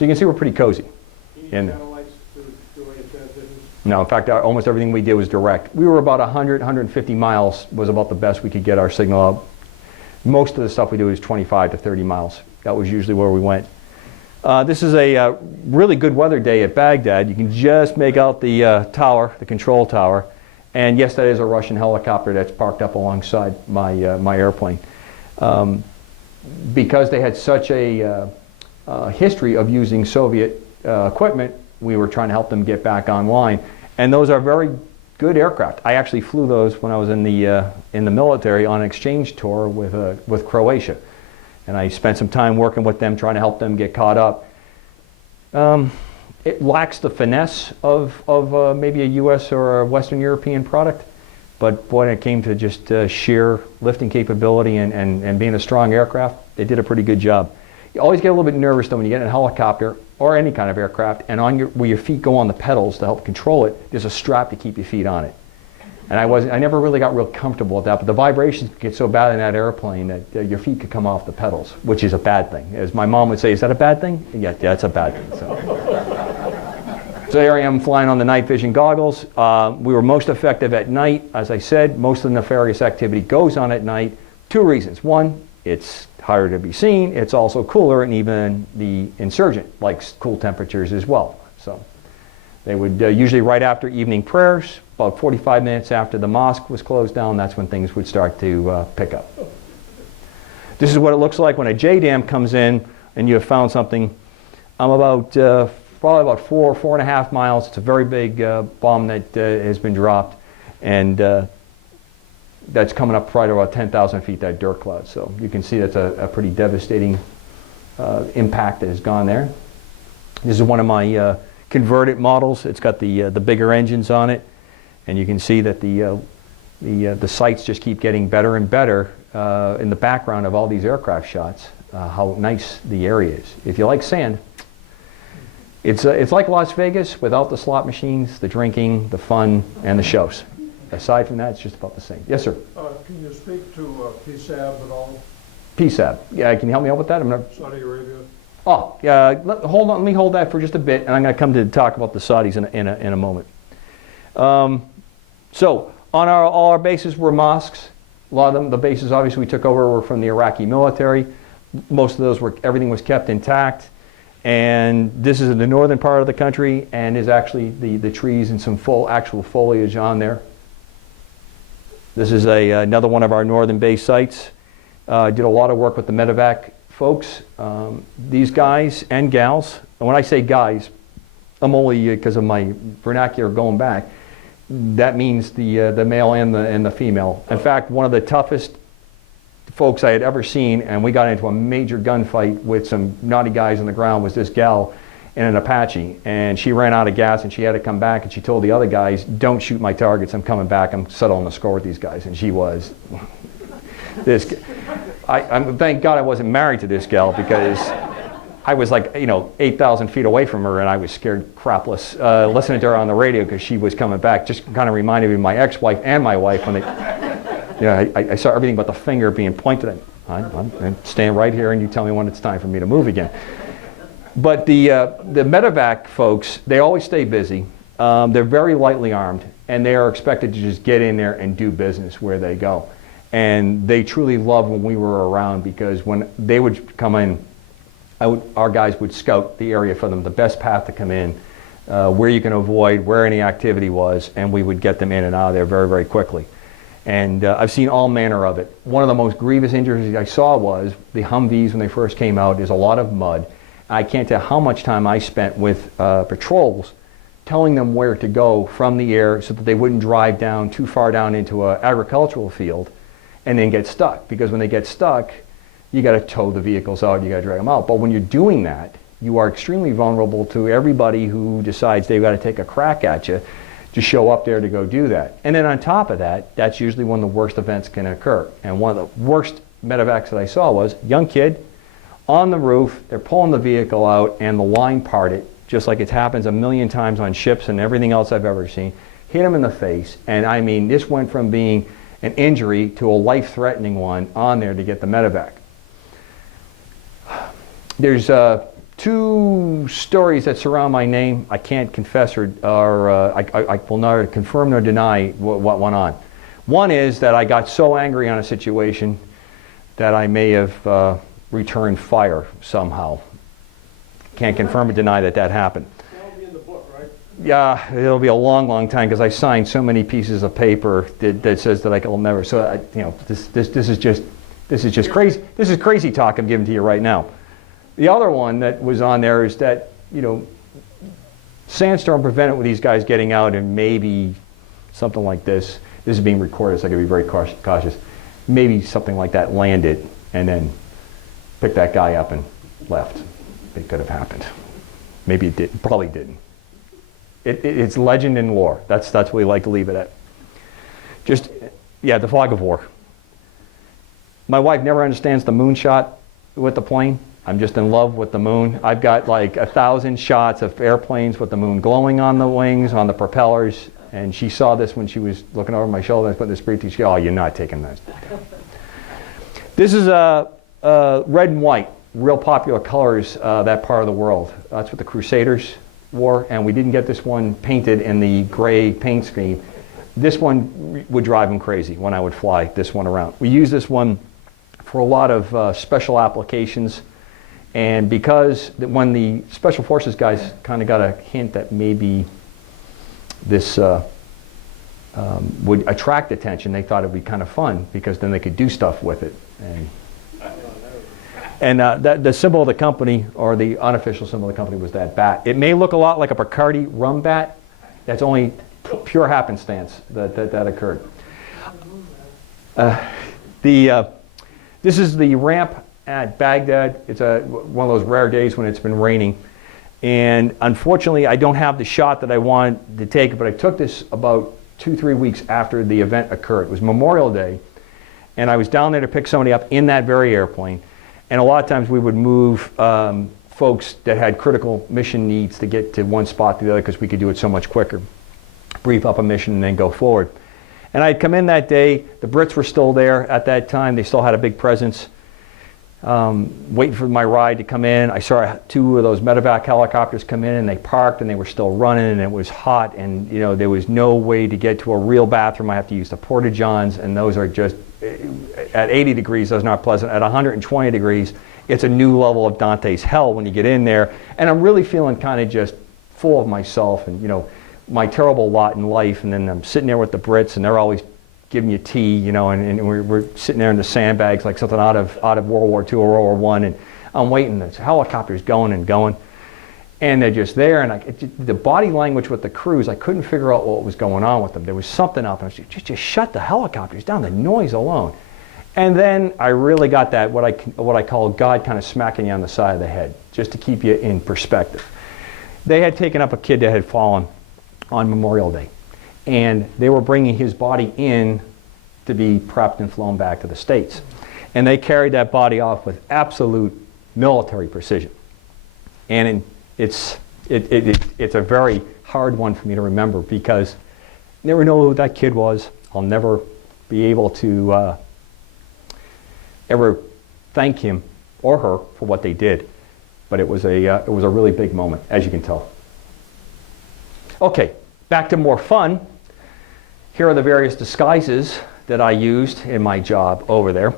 So you can see we're pretty cozy. And no, in fact, almost everything we did was direct. We were about 100, 150 miles was about the best we could get our signal out. Most of the stuff we do is 25 to 30 miles. That was usually where we went. This is a really good weather day at Baghdad. You can just make out the tower, the control tower. And yes, that is a Russian helicopter that's parked up alongside my airplane. Because they had such a history of using Soviet equipment, we were trying to help them get back online. And those are very good aircraft. I actually flew those when I was in the military on an exchange tour with Croatia. And I spent some time working with them, trying to help them get caught up. It lacks the finesse of maybe a U.S. or a Western European product, but when it came to just sheer lifting capability and being a strong aircraft, they did a pretty good job. You always get a little bit nervous though when you get in a helicopter or any kind of aircraft, and where your feet go on the pedals to help control it, there's a strap to keep your feet on it. And I never really got real comfortable with that, but the vibrations get so bad in that airplane that your feet could come off the pedals, which is a bad thing. As my mom would say, is that a bad thing? Yeah, it's a bad thing. So there I am flying on the night vision goggles. We were most effective at night. As I said, most of the nefarious activity goes on at night. Two reasons. One, it's harder to be seen. It's also cooler, and even the insurgent likes cool temperatures as well. So they would usually right after evening prayers, about 45 minutes after the mosque was closed down, that's when things would start to pick up. This is what it looks like when a JDAM comes in and you have found something. I'm about probably about 4.5 miles. It's a very big bomb that has been dropped, and that's coming up right about 10,000 feet, that dirt cloud. So you can see that's a pretty devastating impact that has gone there. This is one of my converted models. It's got the bigger engines on it, and you can see that the sights just keep getting better and better in the background of all these aircraft shots. How nice the area is. If you like sand, it's like Las Vegas without the slot machines, the drinking, the fun, and the shows. Aside from that, it's just about the same. Yes, sir. Can you speak to PSAB at all? PSAB. Yeah, can you help me out with that? Saudi Arabia. Oh, yeah. Hold on. Let me hold that for just a bit, and I'm going to come to talk about the Saudis in a moment. So on all our bases were mosques. A lot of them, the bases obviously we took over were from the Iraqi military. Most of those everything was kept intact. And this is in the northern part of the country, and is actually the trees and some actual foliage on there. This is another one of our northern base sites. Did a lot of work with the medevac folks. These guys and gals, and when I say guys, I'm only because of my vernacular going back, that means the male and the female. In fact, one of the toughest folks I had ever seen, and we got into a major gunfight with some naughty guys on the ground, was this gal in an Apache, and she ran out of gas and she had to come back, and she told the other guys, don't shoot my targets, I'm coming back, I'm settling the score with these guys. And she was this. Thank God I wasn't married to this gal, because I was like 8,000 feet away from her, and I was scared crapless listening to her on the radio, because she was coming back. Just kind of reminded me of my ex-wife and my wife when I saw everything but the finger being pointed at. I'm staying right here, and you tell me when it's time for me to move again. But the medevac folks, they always stay busy. They're very lightly armed, and they are expected to just get in there and do business where they go. And they truly loved when we were around, because when they would come in, our guys would scout the area for them, the best path to come in, where you can avoid, where any activity was, and we would get them in and out of there very, very quickly. And I've seen all manner of it. One of the most grievous injuries I saw was the Humvees when they first came out. There's a lot of mud. I can't tell how much time I spent with patrols telling them where to go from the air so that they wouldn't drive down too far down into an agricultural field and then get stuck. Because when they get stuck, you got to tow the vehicles out, you got to drag them out. But when you're doing that, you are extremely vulnerable to everybody who decides they've got to take a crack at you to show up there to go do that. And then on top of that, that's usually when the worst events can occur. And one of the worst medevacs that I saw was a young kid on the roof, they're pulling the vehicle out, and the line parted, just like it happens a million times on ships and everything else I've ever seen, hit him in the face. And I mean, this went from being an injury to a life-threatening one on there to get the medevac. There's two stories that surround my name. I can't confess or I will neither confirm nor deny what went on. One is that I got so angry on a situation that I may have returned fire somehow. Can't confirm or deny that that happened. That'll be in the book, right? Yeah, it'll be a long, long time because I signed so many pieces of paper that says that I will never. So this is just crazy. This is crazy talk I'm giving to you right now. The other one that was on there is that sandstorm prevented with these guys getting out and maybe something like this. This is being recorded, so I got to be very cautious. Maybe something like that landed and then picked that guy up and left. It could have happened. Maybe it did. Probably didn't. It's legend and lore. That's what we like to leave it at. The fog of war. My wife never understands the moonshot with the plane. I'm just in love with the moon. I've got like 1,000 shots of airplanes with the moon glowing on the wings, on the propellers, and she saw this when she was looking over my shoulder and putting this briefcase. She goes, "Oh, you're not taking this." This is red and white, real popular colors, that part of the world. That's what the Crusaders wore, and we didn't get this one painted in the gray paint scheme. This one would drive them crazy when I would fly this one around. We use this one for a lot of special applications, and because when the Special Forces guys kind of got a hint that maybe this would attract attention, they thought it would be kind of fun because then they could do stuff with it. And the symbol of the company, or the unofficial symbol of the company, was that bat. It may look a lot like a Bacardi rum bat. That's only pure happenstance that occurred. This is the ramp at Baghdad. It's one of those rare days when it's been raining. And unfortunately, I don't have the shot that I wanted to take, but I took this about 2-3 weeks after the event occurred. It was Memorial Day, and I was down there to pick somebody up in that very airplane. And a lot of times we would move folks that had critical mission needs to get to one spot to the other because we could do it so much quicker. Brief up a mission and then go forward. And I'd come in that day. The Brits were still there at that time. They still had a big presence. Waiting for my ride to come in. I saw 2 of those medevac helicopters come in, and they parked, and they were still running, and it was hot, and there was no way to get to a real bathroom. I have to use the porta-johns, and those are just, at 80 degrees, those are not pleasant. At 120 degrees, it's a new level of Dante's hell when you get in there, and I'm really feeling kind of just full of myself and my terrible lot in life. And then I'm sitting there with the Brits, and they're always giving you tea, and we're sitting there in the sandbags like something out of World War II or World War I, and I'm waiting. This helicopter's going and going, and they're just there. And the body language with the crews, I couldn't figure out what was going on with them. There was something up, and I was just shut the helicopters down, the noise alone. And then I really got that what I call God kind of smacking you on the side of the head, just to keep you in perspective. They had taken up a kid that had fallen on Memorial Day, and they were bringing his body in to be prepped and flown back to the States. And they carried that body off with absolute military precision. And it's a very hard one for me to remember because I never know who that kid was. I'll never be able to ever thank him or her for what they did. But it was a really big moment, as you can tell. Okay, back to more fun. Here are the various disguises that I used in my job over there.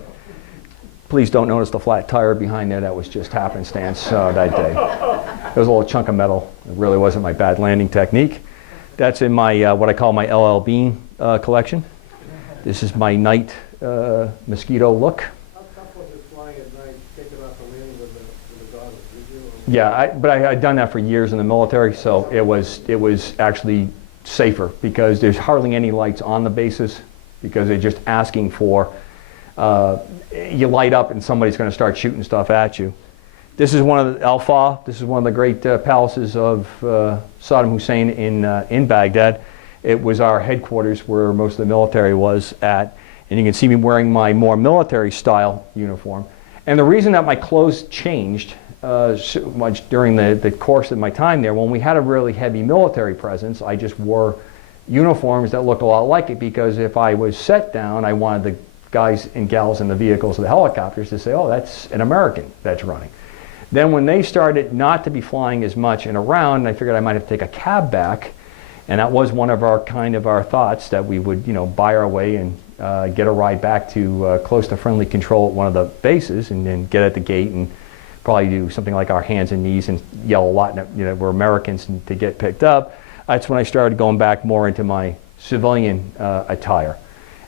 Please don't notice the flat tire behind there. That was just happenstance that day. It was a little chunk of metal. It really wasn't my bad landing technique. That's in my what I call my LL Bean collection. This is my night mosquito look. How tough was it flying at night, taking off the landing with the goggles? Did you? Yeah, but I had done that for years in the military, so it was actually safer because there's hardly any lights on the bases because they're just asking for you light up and somebody's going to start shooting stuff at you. This is one of the Al-Fa. This is one of the great palaces of Saddam Hussein in Baghdad. It was our headquarters where most of the military was at, and you can see me wearing my more military style uniform. And the reason that my clothes changed so much during the course of my time there, when we had a really heavy military presence, I just wore uniforms that looked a lot like it because if I was set down, I wanted the guys and gals in the vehicles of the helicopters to say, oh, that's an American that's running. Then when they started not to be flying as much and around, I figured I might have to take a cab back, and that was one of our our thoughts, that we would, you know, buy our way and get a ride back to close to friendly control at one of the bases, and then get at the gate and probably do something like our hands and knees and yell a lot, you know, we're Americans, and to get picked up. That's when I started going back more into my civilian attire.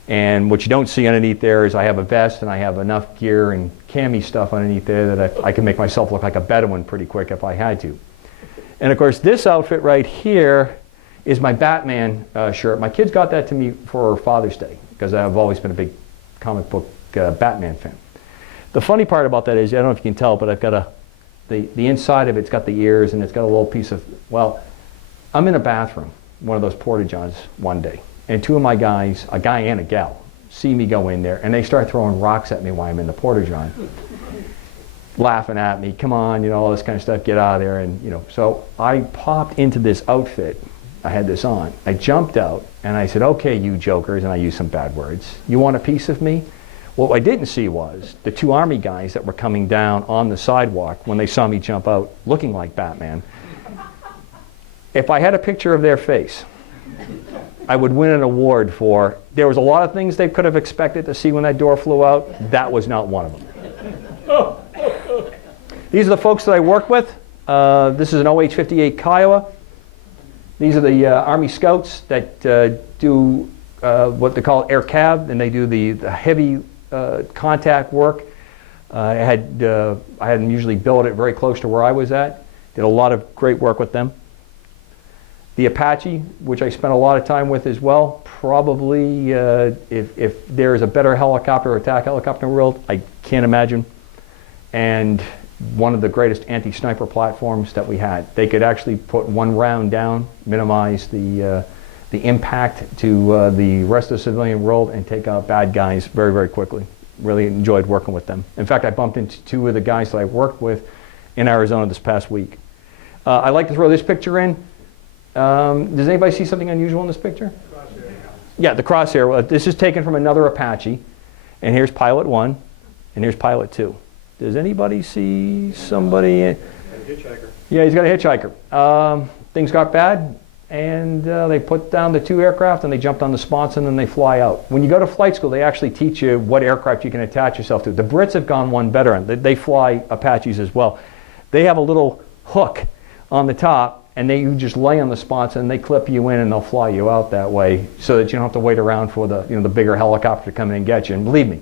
And what you don't see underneath there is I have a vest, and I have enough gear and cami stuff underneath there that I can make myself look like a Bedouin pretty quick if I had to. And of course, this outfit right here is my Batman shirt. My kids got that to me for Father's Day, because I've always been a big comic book Batman fan. The funny part about that is, I don't know if you can tell, but I've got the inside of it's got the ears, and it's got a little piece of, well, I'm in a bathroom, one of those porta-johns one day, and two of my guys, a guy and a gal, see me go in there, and they start throwing rocks at me while I'm in the porta-john, laughing at me, come on, you know, all this kind of stuff, get out of there. And, you know, so I popped into this outfit. I had this on. I jumped out, and I said, okay, you jokers, and I used some bad words, you want a piece of me? What I didn't see was the two Army guys that were coming down on the sidewalk when they saw me jump out looking like Batman. If I had a picture of their face, I would win an award for, there was a lot of things they could have expected to see when that door flew out. That was not one of them. These are the folks that I work with. This is an OH-58 Kiowa. These are the Army Scouts that do what they call air cab, and they do the heavy contact work. I had them usually build it very close to where I was at. Did a lot of great work with them. The Apache, which I spent a lot of time with as well, probably if there is a better helicopter or attack helicopter in the world, I can't imagine. And one of the greatest anti-sniper platforms that we had. They could actually put one round down, minimize the impact to the rest of the civilian world, and take out bad guys very, very quickly. Really enjoyed working with them. In fact, I bumped into two of the guys that I worked with in Arizona this past week. I'd like to throw this picture in. Does anybody see something unusual in this picture? Crosshair. Yeah, the crosshair. This is taken from another Apache, and here's pilot 1, and here's pilot 2. Does anybody see somebody? And a hitchhiker. Yeah, he's got a hitchhiker. Things got bad, and they put down the two aircraft, and they jumped on the spots, and then they fly out. When you go to flight school, they actually teach you what aircraft you can attach yourself to. The Brits have gone one better, and they fly Apaches as well. They have a little hook on the top, and you just lay on the spots, and they clip you in, and they'll fly you out that way, so that you don't have to wait around for the bigger helicopter to come in and get you. And believe me,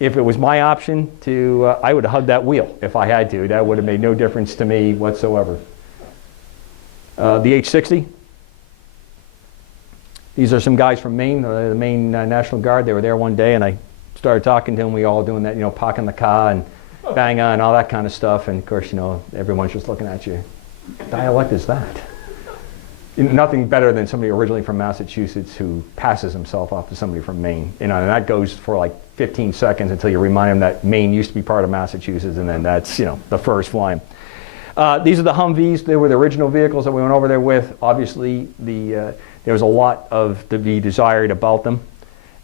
if it was my option to, I would have hugged that wheel if I had to. That would have made no difference to me whatsoever. The H-60. These are some guys from Maine, the Maine National Guard. They were there one day, and I started talking to them. We all doing that, parking the car and bang on, all that kind of stuff. And of course, everyone's just looking at you. What dialect is that? Nothing better than somebody originally from Massachusetts who passes himself off to somebody from Maine. And that goes for like 15 seconds until you remind them that Maine used to be part of Massachusetts, and then that's, the first flying. These are the Humvees. They were the original vehicles that we went over there with. Obviously, there was a lot to be desired about them.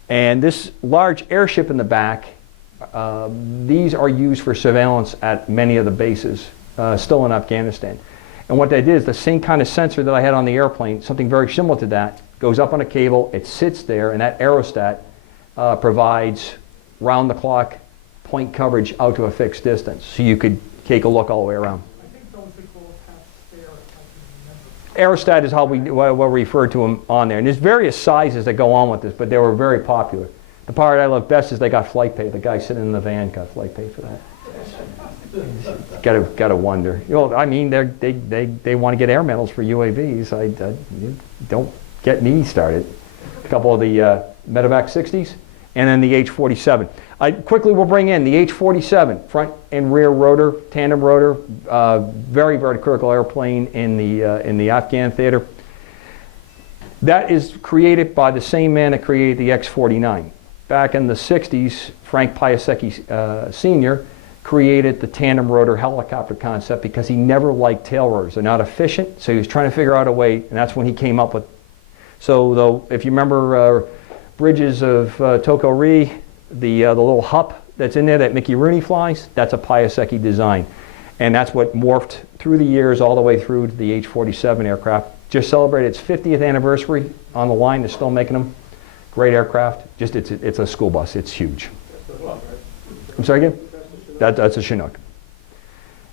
And this large airship in the back, these are used for surveillance at many of the bases, still in Afghanistan. And what they did is the same kind of sensor that I had on the airplane, something very similar to that, goes up on a cable, it sits there, and that aerostat provides round-the-clock point coverage out to a fixed distance. So you could take a look all the way around. I think those we call PATS there, if I can remember. Aerostat is how we refer to them on there. And there's various sizes that go on with this, but they were very popular. The part I love best is they got flight pay. The guy sitting in the van got flight pay for that. Gotta wonder. They want to get air medals for UAVs. Don't get me started. A couple of the medevac 60s, and then the H-47. I quickly will bring in the H-47, front and rear rotor, tandem rotor, very, very critical airplane in the Afghan theater. That is created by the same man that created the X-49. Back in the 60s, Frank Piasecki Sr. created the tandem rotor helicopter concept because he never liked tail rotors. They're not efficient, so he was trying to figure out a way, and that's when he came up with. So if you remember Bridges of Toko-Ri, the little hup that's in there that Mickey Rooney flies, that's a Piasecki design. And that's what morphed through the years all the way through to the H-47 aircraft. Just celebrated its 50th anniversary on the line. They're still making them. Great aircraft. Just it's a school bus. It's huge. That's the hook, right? I'm sorry again? That's a Chinook.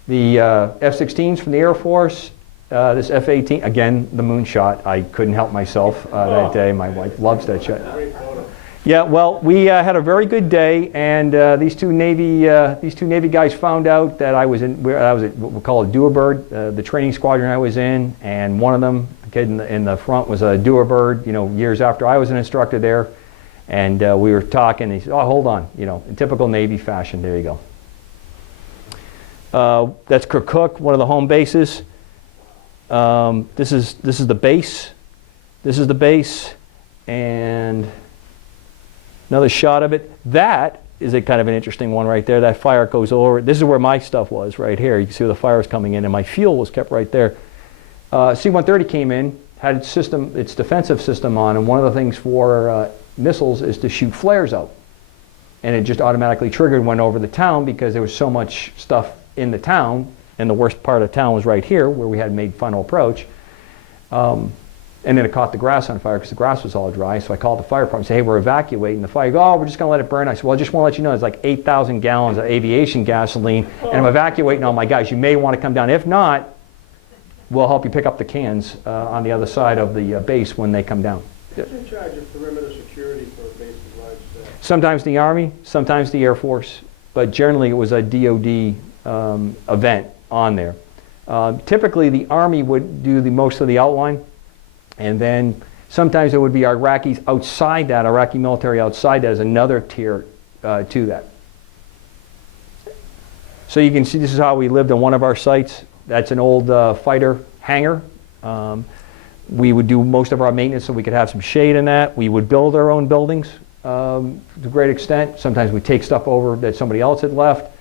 The F-16s from the Air Force. This F-18, again, the moonshot. I couldn't help myself that day. My wife loves that shot. Great photo. Yeah, well, we had a very good day, and these two Navy guys found out that I was in. I was at what we call a Doorbird, the training squadron I was in, and one of them, the kid in the front, was a Doorbird. You know, years after I was an instructor there, and we were talking. And he said, "Oh, hold on," you know, in typical Navy fashion. There you go. That's Kirkuk, one of the home bases. This is the base. This is the base, and another shot of it. That is a kind of an interesting one right there. That fire goes over. This is where my stuff was right here. You can see where the fire was coming in, and my fuel was kept right there. C-130 came in, had its defensive system on, and one of the things for missiles is to shoot flares out. And it just automatically triggered, went over the town because there was so much stuff in the town, and the worst part of town was right here where we had made final approach. And then it caught the grass on fire because the grass was all dry. So I called the fire department and said, hey, we're evacuating. The fire goes, oh, we're just going to let it burn. I said, well, I just want to let you know there's like 8,000 gallons of aviation gasoline, and I'm evacuating all my guys. You may want to come down. If not, we'll help you pick up the cans on the other side of the base when they come down. Who's in charge of perimeter security for a base as large as that? Sometimes the Army, sometimes the Air Force, but generally it was a DOD event on there. Typically the Army would do most of the outline. And then sometimes there would be Iraqis outside that, Iraqi military outside that as another tier to that. So you can see this is how we lived on one of our sites. That's an old fighter hangar. We would do most of our maintenance so we could have some shade in that. We would build our own buildings to a great extent. Sometimes we take stuff over that somebody else had left.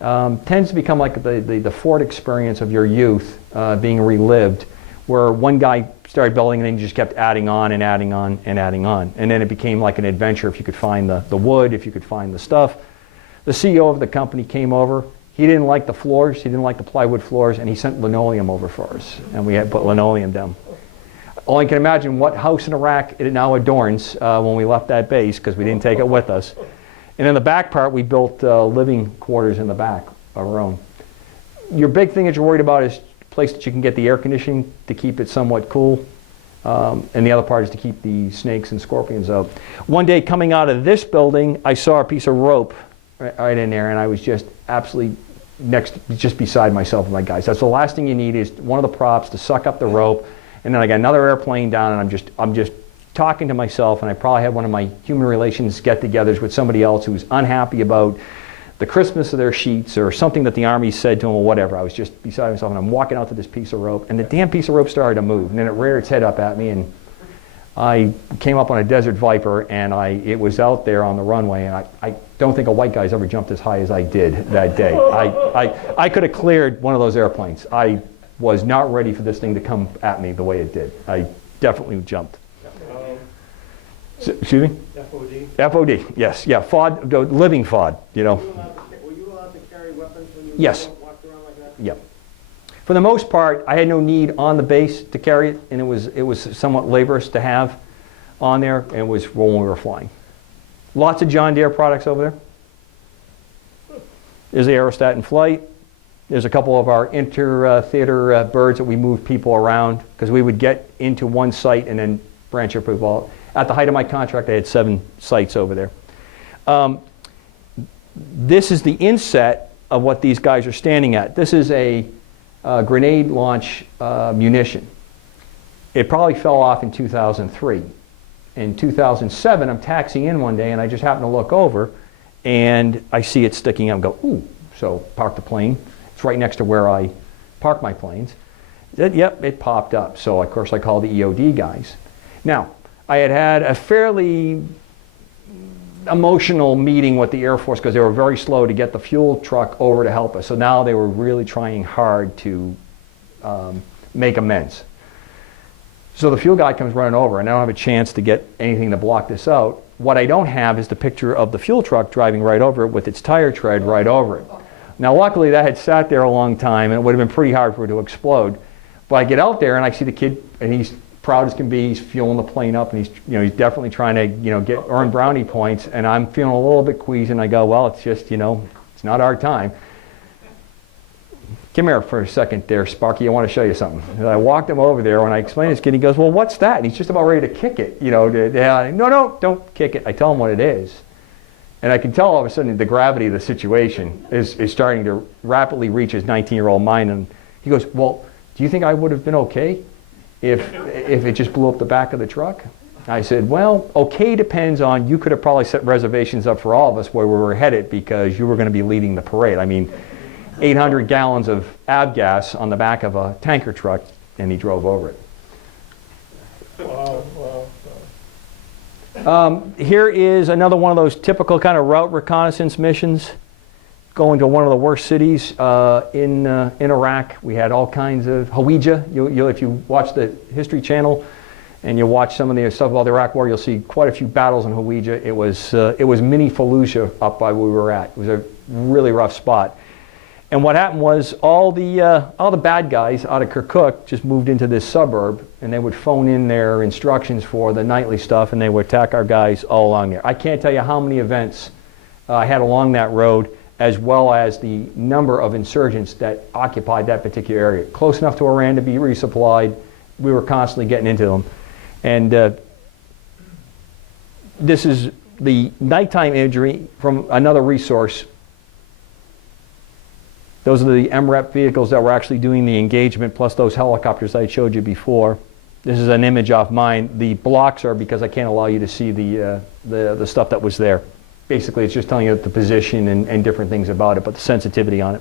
Tends to become like the Ford experience of your youth being relived, where one guy started building and then you just kept adding on and adding on and adding on. And then it became like an adventure if you could find the wood, if you could find the stuff. The CEO of the company came over. He didn't like the floors. He didn't like the plywood floors, and he sent linoleum over for us. And we had put linoleum down. Only can imagine what house in Iraq it now adorns when we left that base because we didn't take it with us. And in the back part, we built living quarters in the back of our own. Your big thing that you're worried about is place that you can get the air conditioning to keep it somewhat cool. And the other part is to keep the snakes and scorpions out. One day coming out of this building, I saw a piece of rope right in there, and I was just absolutely just beside myself with my guys. That's the last thing you need is one of the props to suck up the rope. And then I got another airplane down, and I'm just talking to myself, and I probably had one of my human relations get-togethers with somebody else who's unhappy about the crispness of their sheets or something that the Army said to them or whatever. I was just beside myself, and I'm walking out to this piece of rope, and the damn piece of rope started to move, and then it reared its head up at me, and I came up on a Desert Viper, and it was out there on the runway, and I don't think a white guy's ever jumped as high as I did that day. I could have cleared one of those airplanes. I was not ready for this thing to come at me the way it did. I definitely jumped. Excuse me? FOD? FOD, yes, yeah, FOD, the living FOD, you know. Were you allowed to carry weapons when you Yes. walked around like that? Yep. For the most part, I had no need on the base to carry it, and it was somewhat laborious to have on there, and it was when we were flying. Lots of John Deere products over there. There's the aerostat in flight. There's a couple of our inter-theater birds that we moved people around, because we would get into one site and then branch up people. At the height of my contract, I had 7 sites over there. This is the inset of what these guys are standing at. This is a grenade launch munition. It probably fell off in 2003. In 2007, I'm taxiing in one day, and I just happen to look over, and I see it sticking out and go, ooh. So park the plane. It's right next to where I park my planes. Yep, it popped up. So, of course, I called the EOD guys. Now, I had a fairly emotional meeting with the Air Force because they were very slow to get the fuel truck over to help us. So now they were really trying hard to make amends. So the fuel guy comes running over, and I don't have a chance to get anything to block this out. What I don't have is the picture of the fuel truck driving right over it with its tire tread right over it. Now, luckily, that had sat there a long time, and it would have been pretty hard for it to explode. But I get out there, and I see the kid, and he's proud as can be. He's fueling the plane up, and he's definitely trying to, earn brownie points. And I'm feeling a little bit queasy, and I go, well, it's just, it's not our time. Come here for a second there, Sparky. I want to show you something. And I walked him over there. When I explained to this kid, he goes, well, what's that? And he's just about ready to kick it. No, don't kick it. I tell him what it is. And I can tell all of a sudden the gravity of the situation is starting to rapidly reach his 19-year-old mind. And he goes, well, do you think I would have been okay if it just blew up the back of the truck? I said, well, okay depends on, you could have probably set reservations up for all of us where we were headed because you were going to be leading the parade. I mean, 800 gallons of avgas on the back of a tanker truck, and he drove over it. Here is another one of those typical kind of route reconnaissance missions, going to one of the worst cities in Iraq. We had all kinds of Hawija. If you watch the History Channel and you watch some of the stuff about the Iraq War, you'll see quite a few battles in Hawija. It was mini Fallujah up by where we were at. It was a really rough spot. And what happened was all the bad guys out of Kirkuk just moved into this suburb, and they would phone in their instructions for the nightly stuff, and they would attack our guys all along there. I can't tell you how many events I had along that road, as well as the number of insurgents that occupied that particular area. Close enough to Iran to be resupplied. We were constantly getting into them. And this is the nighttime imagery from another resource. Those are the MREP vehicles that were actually doing the engagement, plus those helicopters I showed you before. This is an image off mine. The blocks are because I can't allow you to see the stuff that was there. Basically, it's just telling you the position and different things about it, but the sensitivity on it.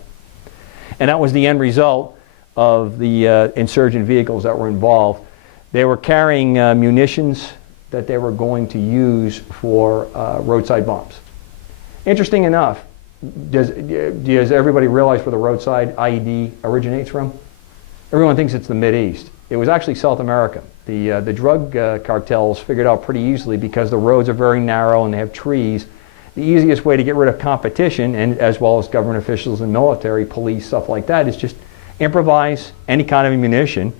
And that was the end result of the insurgent vehicles that were involved. They were carrying munitions that they were going to use for roadside bombs. Interesting enough, does everybody realize where the roadside IED originates from? Everyone thinks it's the Mideast. It was actually South America. The drug cartels figured out pretty easily, because the roads are very narrow and they have trees. The easiest way to get rid of competition, and as well as government officials and military, police, stuff like that, is just improvise any kind of ammunition,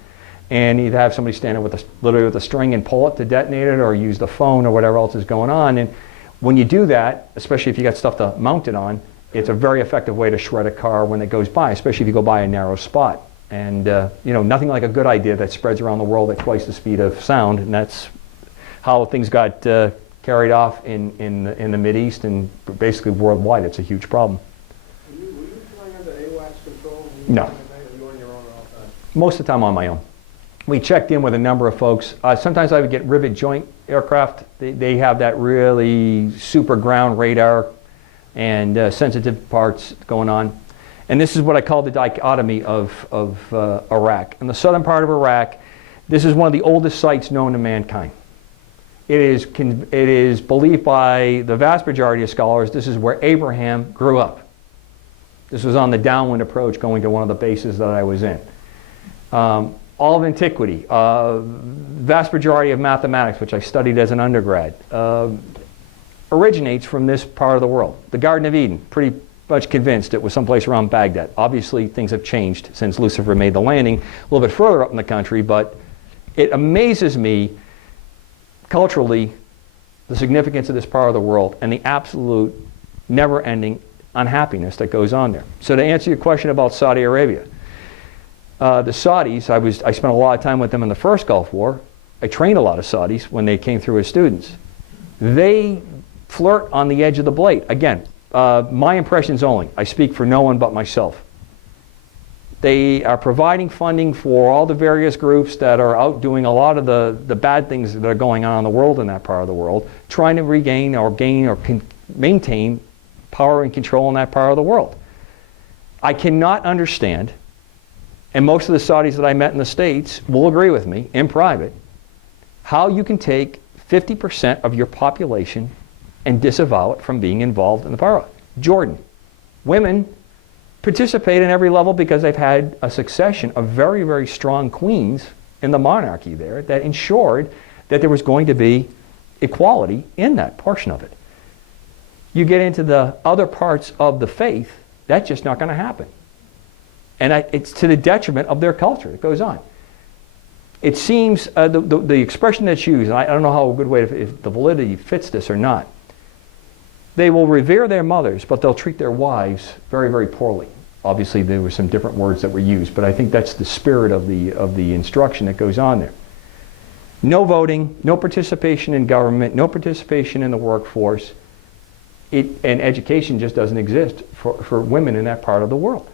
and either have somebody stand up literally with a string and pull it to detonate it, or use the phone or whatever else is going on. And when you do that, especially if you got stuff to mount it on, it's a very effective way to shred a car when it goes by, especially if you go by a narrow spot. And nothing like a good idea that spreads around the world at twice the speed of sound, and that's how things got carried off in the Mideast, and basically worldwide. It's a huge problem. Were you flying under AWACS control? No. Or you were on your own at all times? Most of the time on my own. We checked in with a number of folks. Sometimes I would get rivet joint aircraft. They have that really super ground radar and sensitive parts going on. And this is what I call the dichotomy of Iraq. In the southern part of Iraq, this is one of the oldest sites known to mankind. It is believed by the vast majority of scholars this is where Abraham grew up. This was on the downwind approach going to one of the bases that I was in. All of antiquity, vast majority of mathematics, which I studied as an undergrad, originates from this part of the world. The Garden of Eden, pretty much convinced it was someplace around Baghdad. Obviously, things have changed since Lucifer made the landing a little bit further up in the country, but it amazes me culturally the significance of this part of the world and the absolute never-ending unhappiness that goes on there. So to answer your question about Saudi Arabia, the Saudis, I spent a lot of time with them in the first Gulf War. I trained a lot of Saudis when they came through as students. They flirt on the edge of the blade. Again, my impressions only. I speak for no one but myself. They are providing funding for all the various groups that are out doing a lot of the bad things that are going on in the world, in that part of the world, trying to regain or gain or maintain power and control in that part of the world. I cannot understand, and most of the Saudis that I met in the States will agree with me in private, how you can take 50% of your population and disavow it from being involved in the power. Jordan, women participate in every level because they've had a succession of very, very strong queens in the monarchy there that ensured that there was going to be equality in that portion of it. You get into the other parts of the faith, That's just not going to happen. And it's to the detriment of their culture. It goes on. It seems, the expression that's used, and I don't know how a good way, if the validity fits this or not, they will revere their mothers, but they'll treat their wives very, very poorly. Obviously, there were some different words that were used, but I think that's the spirit of the instruction that goes on there. No voting, no participation in government, no participation in the workforce, and education just doesn't exist for women in that part of the world.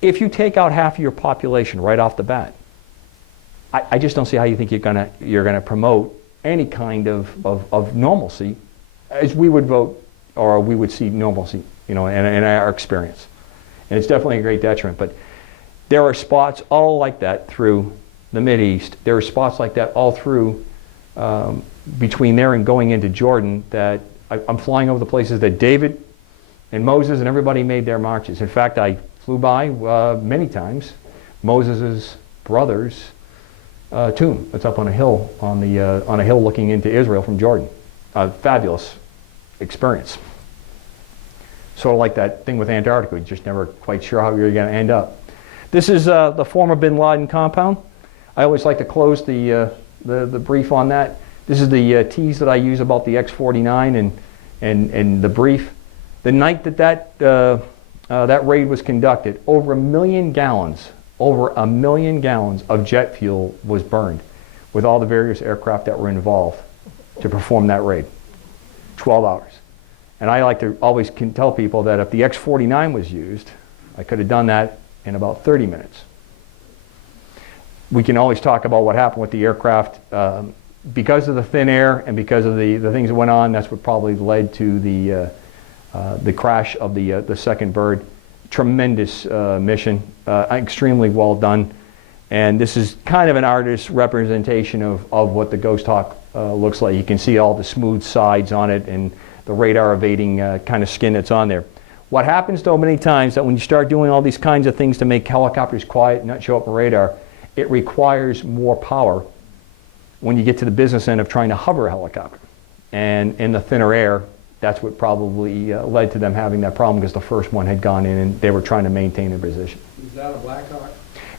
If you take out half of your population right off the bat, I just don't see how you think you're gonna promote any kind of normalcy, as we would vote or we would see normalcy, in our experience. And it's definitely a great detriment. But there are spots all like that through the Mideast. There are spots like that all through between there and going into Jordan that I'm flying over the places that David and Moses and everybody made their marches. In fact, I flew by many times Moses' brother's tomb. It's up on a hill on a hill looking into Israel from Jordan. A fabulous experience. Sort of like that thing with Antarctica. You're just never quite sure how you're going to end up. This is the former Bin Laden compound. I always like to close the brief on that. This is the tease that I use about the X-49 and the brief. The night that raid was conducted, over 1 million gallons of jet fuel was burned with all the various aircraft that were involved to perform that raid. 12 hours. And I like to always tell people that if the X-49 was used, I could have done that in about 30 minutes. We can always talk about what happened with the aircraft. Because of the thin air and because of the things that went on, that's what probably led to the crash of the second bird. Tremendous mission, extremely well done. And this is kind of an artist's representation of what the Ghost Hawk looks like. You can see all the smooth sides on it and the radar evading kind of skin that's on there. What happens though many times that when you start doing all these kinds of things to make helicopters quiet and not show up on radar, it requires more power when you get to the business end of trying to hover a helicopter. And in the thinner air, that's what probably led to them having that problem, because the first one had gone in and they were trying to maintain their position. Is that a Black Hawk?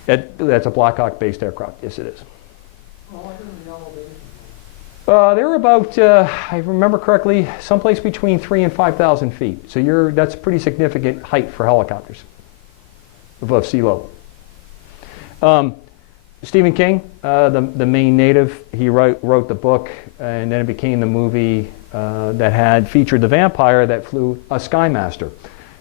That's a Black Hawk based aircraft, yes it is. Well, I didn't know that. They were about, I remember correctly, someplace between 3,000 and 5,000 feet. So that's pretty significant height for helicopters above sea level. Stephen King, the Maine native, he wrote the book, and then it became the movie that had featured the vampire that flew a Skymaster.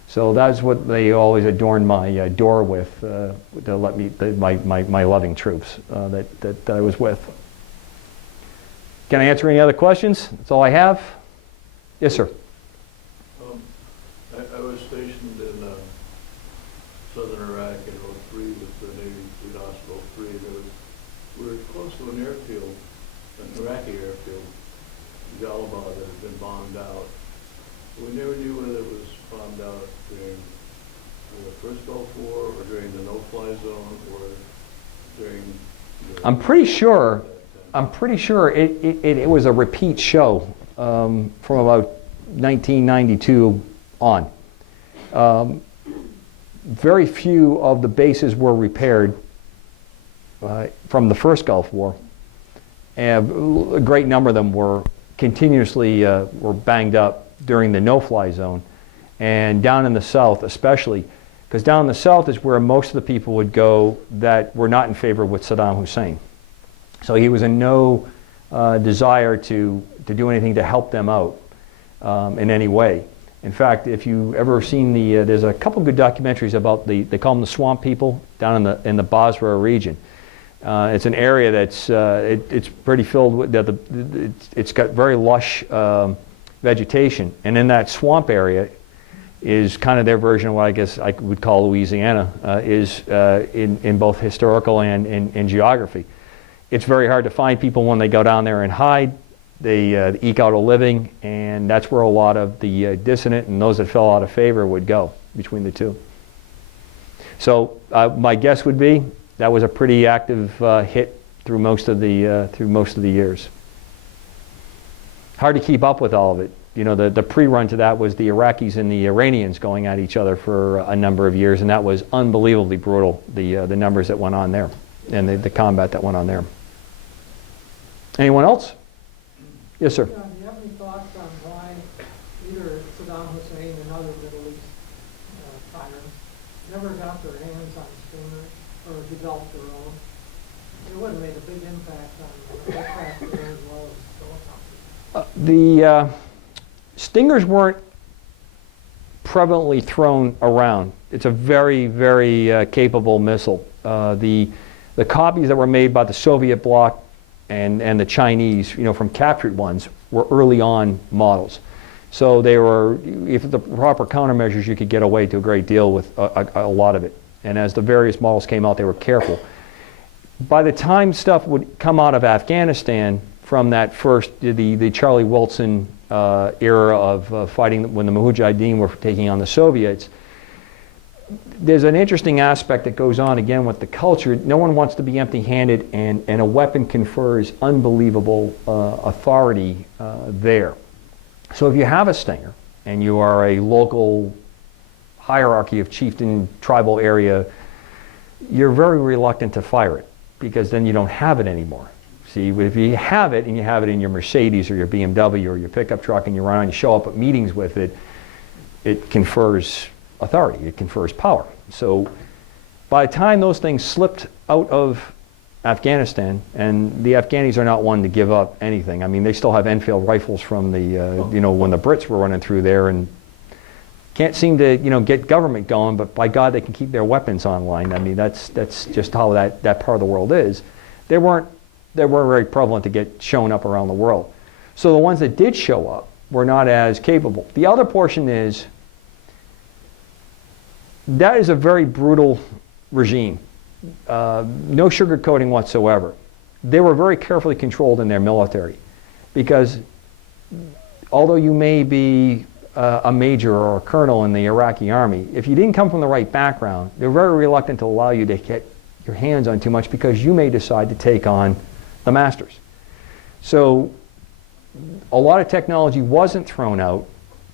So that's what they always adorned my door with to let me my loving troops that I was with. Can I answer any other questions? That's all I have. Yes, sir. I was stationed in southern Iraq in 03 with the Navy Fleet Hospital 3. We were close to an airfield, an Iraqi airfield, Jalabad, that had been bombed out. We never knew whether it was bombed out during the first Gulf War or during the no-fly zone or during the... I'm pretty sure it was a repeat show from about 1992 on. Very few of the bases were repaired from the first Gulf War, and a great number of them were continuously were banged up during the no-fly zone, and down in the south especially, because down in the south is where most of the people would go that were not in favor with Saddam Hussein. So he was in no desire to do anything to help them out in any way. In fact, if you ever seen there's a couple good documentaries about they call them the swamp people down in the Basra region. It's an area that's it's pretty filled with it's got very lush vegetation, and in that swamp area is kind of their version of what I guess I would call Louisiana is in both historical and in geography. It's very hard to find people when they go down there and hide. They eke out a living, and that's where a lot of the dissident and those that fell out of favor would go between the two. So my guess would be that was a pretty active hit through most of the years. Hard to keep up with all of it You know, the pre-run to that was the Iraqis and the Iranians going at each other for a number of years, and that was unbelievably brutal, the numbers that went on there and the combat that went on there. Anyone else? Yes, sir. Do you have any thoughts on why either Saddam Hussein and other Middle East tyrants never got their hands on steamers or developed their own? It would have made a big impact on aircraft there as well as helicopters. The Stingers weren't prevalently thrown around. It's a very, very capable missile. The copies that were made by the Soviet bloc and the Chinese, you know, from captured ones, were early on models. So they were, if the proper countermeasures, you could get away to a great deal with a lot of it. And as the various models came out, they were careful. By the time stuff would come out of Afghanistan from that first, the Charlie Wilson era of fighting when the Mujahideen were taking on the Soviets, there's an interesting aspect that goes on again with the culture. No one wants to be empty-handed, and a weapon confers unbelievable authority there. So if you have a Stinger and you are a local hierarchy of chieftain tribal area, you're very reluctant to fire it because then you don't have it anymore. See, if you have it and you have it in your Mercedes or your BMW or your pickup truck and you run on, you show up at meetings with it, it confers authority, it confers power. So by the time those things slipped out of Afghanistan, and the Afghanis are not one to give up anything. I mean, they still have Enfield rifles from the, you know, when the Brits were running through there, and can't seem to, you know, get government going, but by God, they can keep their weapons online. I mean, that's just how that part of the world is. They weren't very prevalent to get shown up around the world. So the ones that did show up were not as capable. The other portion is, that is a very brutal regime. No sugarcoating whatsoever. They were very carefully controlled in their military because although you may be a major or a colonel in the Iraqi army, if you didn't come from the right background, they're very reluctant to allow you to get your hands on too much because you may decide to take on the masters. So a lot of technology wasn't thrown out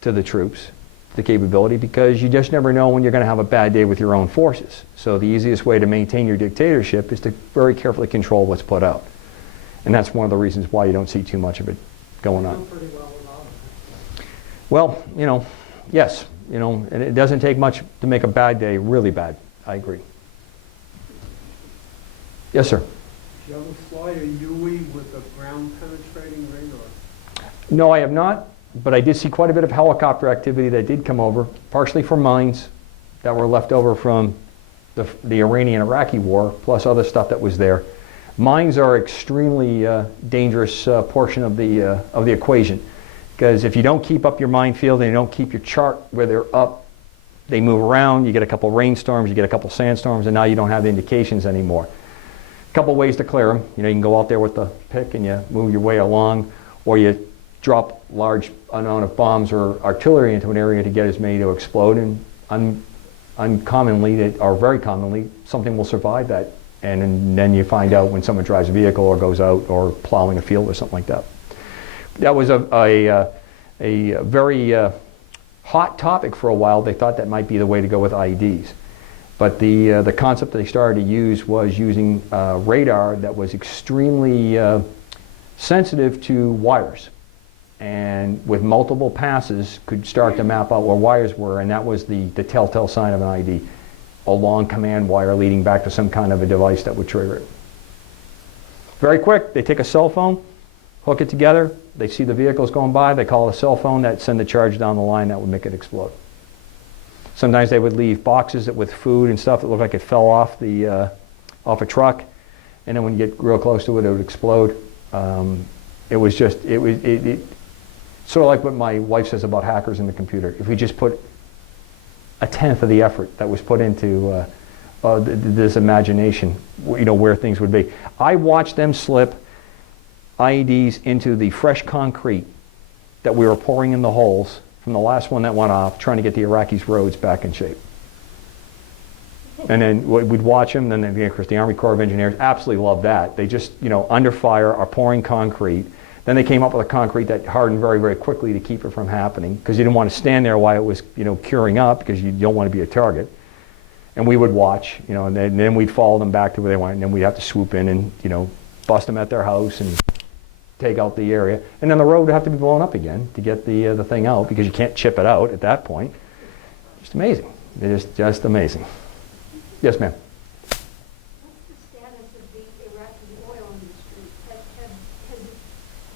to the troops, the capability, because you just never know when you're going to have a bad day with your own forces. So the easiest way to maintain your dictatorship is to very carefully control what's put out. And that's one of the reasons why you don't see too much of it going on. Pretty well without it. Well, you know, yes, you know, and it doesn't take much to make a bad day really bad. I agree. Yes, sir. Did you ever fly a UE with a ground penetrating radar? No, I have not. But I did see quite a bit of helicopter activity that did come over, partially from mines that were left over from the Iranian-Iraqi war, plus other stuff that was there. Mines are extremely dangerous portion of the equation, because if you don't keep up your minefield and you don't keep your chart where they're up, they move around, you get a couple rainstorms, you get a couple sandstorms, and now you don't have the indications anymore. A couple ways to clear them. You know, you can go out there with the pick and you move your way along, or you drop large amount of bombs or artillery into an area to get as many to explode, and uncommonly, or very commonly, something will survive that, and then you find out when someone drives a vehicle or goes out or plowing a field or something like that. That was a very hot topic for a while. They thought that might be the way to go with IEDs. But the concept they started to use was using radar that was extremely sensitive to wires, and with multiple passes could start to map out where wires were, and that was the telltale sign of an IED. A long command wire leading back to some kind of a device that would trigger it. Very quick, they take a cell phone, hook it together, they see the vehicles going by, they call a cell phone, that send the charge down the line, that would make it explode. Sometimes they would leave boxes with food and stuff that looked like it fell off off a truck, and then when you get real close to it, it would explode. It was just, it sort of like what my wife says about hackers in the computer. If we just put a tenth of the effort that was put into this imagination, you know, where things would be. I watched them slip IEDs into the fresh concrete that we were pouring in the holes from the last one that went off, trying to get the Iraqis' roads back in shape. And then we'd watch them, and then of course the Army Corps of Engineers absolutely loved that. They just, you know, under fire are pouring concrete. Then they came up with a concrete that hardened very, very quickly to keep it from happening, because you didn't want to stand there while it was, curing up, because you don't want to be a target. And we would watch, and then we'd follow them back to where they went, and then we'd have to swoop in and, bust them at their house and take out the area. And then the road would have to be blown up again to get the thing out, because you can't chip it out at that point. Just amazing. It is just amazing. Yes, ma'am. What's the status of the Iraqi oil industry? Has it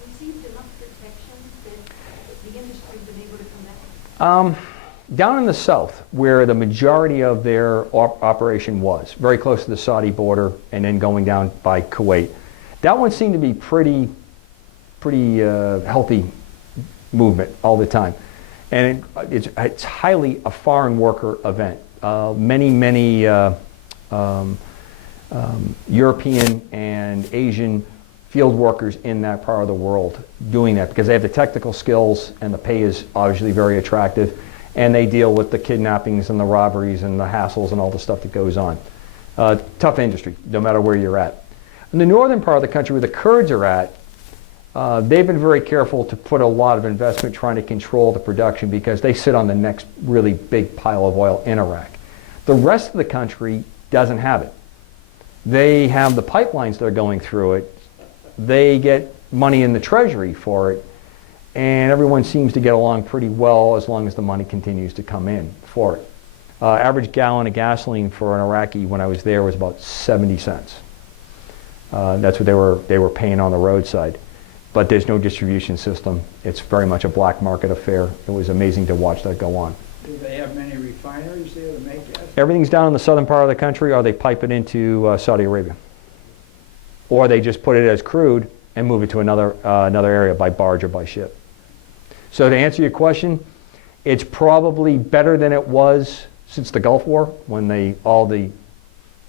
received enough protection that the industry's been able to come back? Down in the south, where the majority of their operation was, very close to the Saudi border, and then going down by Kuwait, that one seemed to be pretty healthy movement all the time. And it's highly a foreign worker event. Many European and Asian field workers in that part of the world doing that, because they have the technical skills and the pay is obviously very attractive, and they deal with the kidnappings and the robberies and the hassles and all the stuff that goes on. Tough industry, no matter where you're at. In the northern part of the country where the Kurds are at, they've been very careful to put a lot of investment trying to control the production, because they sit on the next really big pile of oil in Iraq. The rest of the country doesn't have it. They have the pipelines that are going through it. They get money in the treasury for it, and everyone seems to get along pretty well as long as the money continues to come in for it. Average gallon of gasoline for an Iraqi when I was there was about 70 cents. That's what they were paying on the roadside. But there's no distribution system. It's very much a black market affair. It was amazing to watch that go on. Do they have many refineries there to make gas? Everything's down in the southern part of the country, or they pipe it into Saudi Arabia. Or they just put it as crude and move it to another area by barge or by ship. So to answer your question, it's probably better than it was since the Gulf War, when all the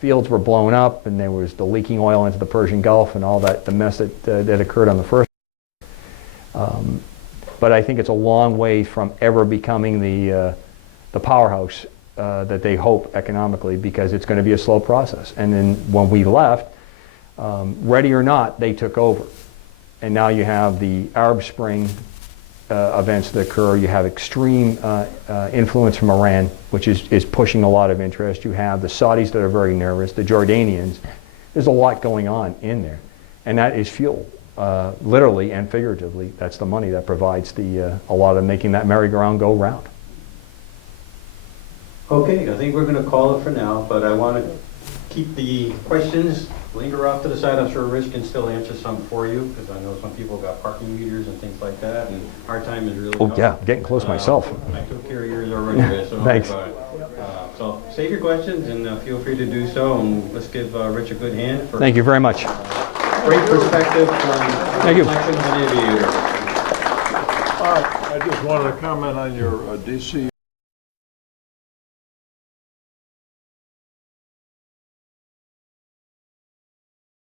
fields were blown up and there was the leaking oil into the Persian Gulf and all that, the mess that occurred on the first. But I think it's a long way from ever becoming the powerhouse that they hope economically, because it's going to be a slow process. And then when we left, ready or not, they took over. And now you have the Arab Spring events that occur. You have extreme influence from Iran, which is pushing a lot of interest. You have the Saudis that are very nervous, the Jordanians. There's a lot going on in there. And that is fuel, literally and figuratively. That's the money that provides a lot of making that merry-go-round go round. Okay, I think we're going to call it for now, but I want to keep the questions, linger off to the side. I'm sure Rich can still answer some for you, because I know some people got parking meters and things like that, and our time is really Oh yeah, getting close myself. I took care of yours already, Rich, so Thanks. So save your questions and feel free to do so, and let's give Rich a good hand for Thank you very much. great perspective from Thank you. reflections of an aviator. I just wanted to comment on your DC